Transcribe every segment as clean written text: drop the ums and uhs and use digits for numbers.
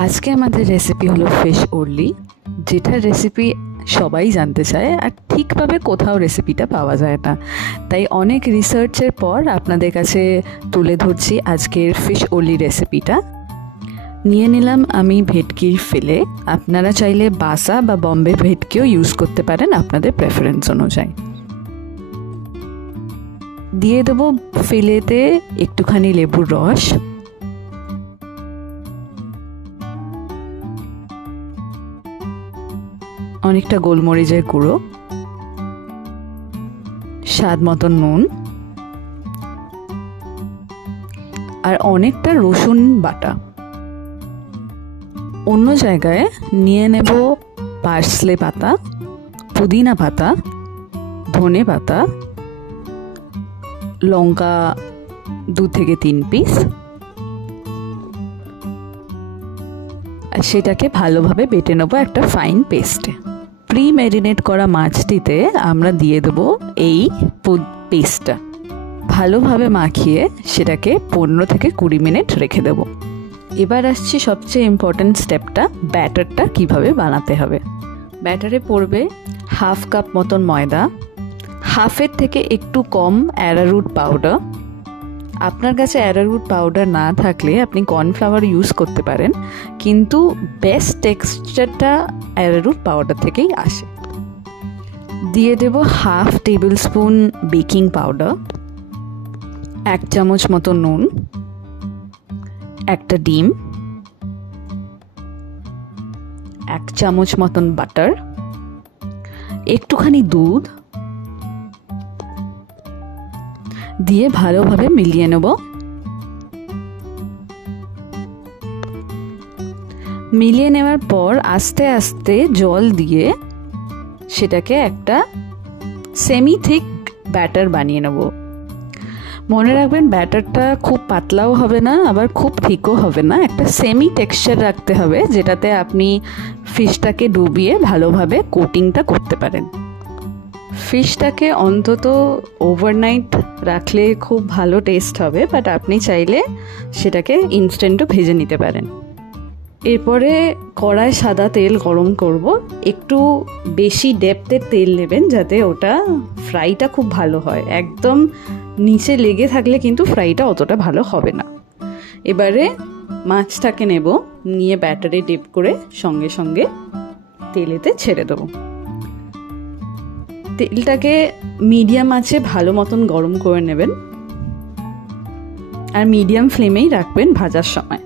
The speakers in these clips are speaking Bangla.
আজকে আমাদের রেসিপি হলো ফিশ ওরলি, যেটার রেসিপি সবাই জানতে চায় আর ঠিকভাবে কোথাও রেসিপিটা পাওয়া যায় না। তাই অনেক রিসার্চের পর আপনাদের কাছে তুলে ধরছি আজকের ফিশ ওরলি রেসিপিটা। নিয়ে নিলাম আমি ভেটকির ফিলে। আপনারা চাইলে বাসা বা বম্বে ভেটকিও ইউজ করতে পারেন আপনাদের প্রেফারেন্স অনুযায়ী। দিয়ে দেবো ফিলেতে একটুখানি লেবুর রস, অনেকটা গোলমরিচের গুঁড়ো, স্বাদ মতন নুন আর অনেকটা রসুন বাটা। অন্য জায়গায় নিয়ে নেব পার্সলে পাতা, পুদিনা পাতা, ধনে পাতা, লঙ্কা 2 থেকে 3 পিস, আর সেটাকে ভালোভাবে বেটে নেবো একটা ফাইন পেস্টে। প্রি ম্যারিনেট করা মাছটিতে আমরা দিয়ে দেবো এই পেস্টটা। ভালোভাবে মাখিয়ে সেটাকে 15 থেকে 20 মিনিট রেখে দেবো। এবার আসছি সবচেয়ে ইম্পর্ট্যান্ট স্টেপটা, ব্যাটারটা কিভাবে বানাতে হবে। ব্যাটারে পড়বে 1/2 কাপ মতন ময়দা, হাফের থেকে একটু কম অ্যারারুট পাউডার। আপনার কাছে অ্যারারুট পাউডার না থাকলে আপনি কর্নফ্লাওয়ার ইউজ করতে পারেন, কিন্তু বেস্ট টেক্সচারটা অ্যারারুট পাউডার থেকেই আসে। দিয়ে দেব 1/2 টেবিল স্পুন বেকিং পাউডার, 1 চামচ মতো নুন, একটা ডিম, 1 চামচ মতন বাটার, একটুখানি দুধ দিয়ে ভালোভাবে মিলিয়ে নেব। মিলিয়ে নেওয়ার পর আস্তে আস্তে জল দিয়ে সেটাকে একটা সেমি থিক ব্যাটার বানিয়ে নেব। মনে রাখবেন ব্যাটারটা খুব পাতলাও হবে না, আবার খুব থিকও হবে না, একটা সেমি টেক্সচার রাখতে হবে, যেটাতে আপনি ফিশটাকে ডুবিয়ে ভালোভাবে কোটিংটা করতে পারেন। ফিশটাকে অন্তত ওভারনাইট রাখলে খুব ভালো টেস্ট হবে, বাট আপনি চাইলে সেটাকে ইনস্ট্যান্টও ভেজে নিতে পারেন। এরপরে কড়ায় সাদা তেল গরম করব, একটু বেশি ডেপথের তেল নেবেন যাতে ওটা ফ্রাইটা খুব ভালো হয়। একদম নিচে লেগে থাকলে কিন্তু ফ্রাইটা অতটা ভালো হবে না। এবারে মাছটাকে নেব, নিয়ে ব্যাটারে ডিপ করে সঙ্গে সঙ্গে তেলেতে ছেড়ে দেবো। তেলটাকে মিডিয়াম আঁচে ভালো মতন গরম করে নেবেন, আর মিডিয়াম ফ্লেমেই রাখবেন ভাজার সময়।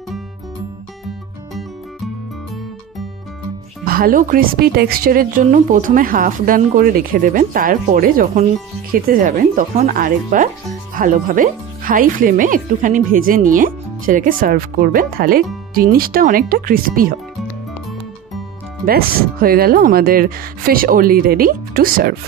ভালো ক্রিস্পি টেক্সচারের জন্য প্রথমে হাফ ডান করে রেখে দেবেন, তারপরে যখন খেতে যাবেন তখন আরেকবার ভালোভাবে হাই ফ্লেমে একটুখানি ভেজে নিয়ে সেটাকে সার্ভ করবেন, তাহলে জিনিসটা অনেকটা ক্রিস্পি হবে। ব্যাস হয়ে গেল আমাদের ফিশ ওরলি রেডি টু সার্ভ।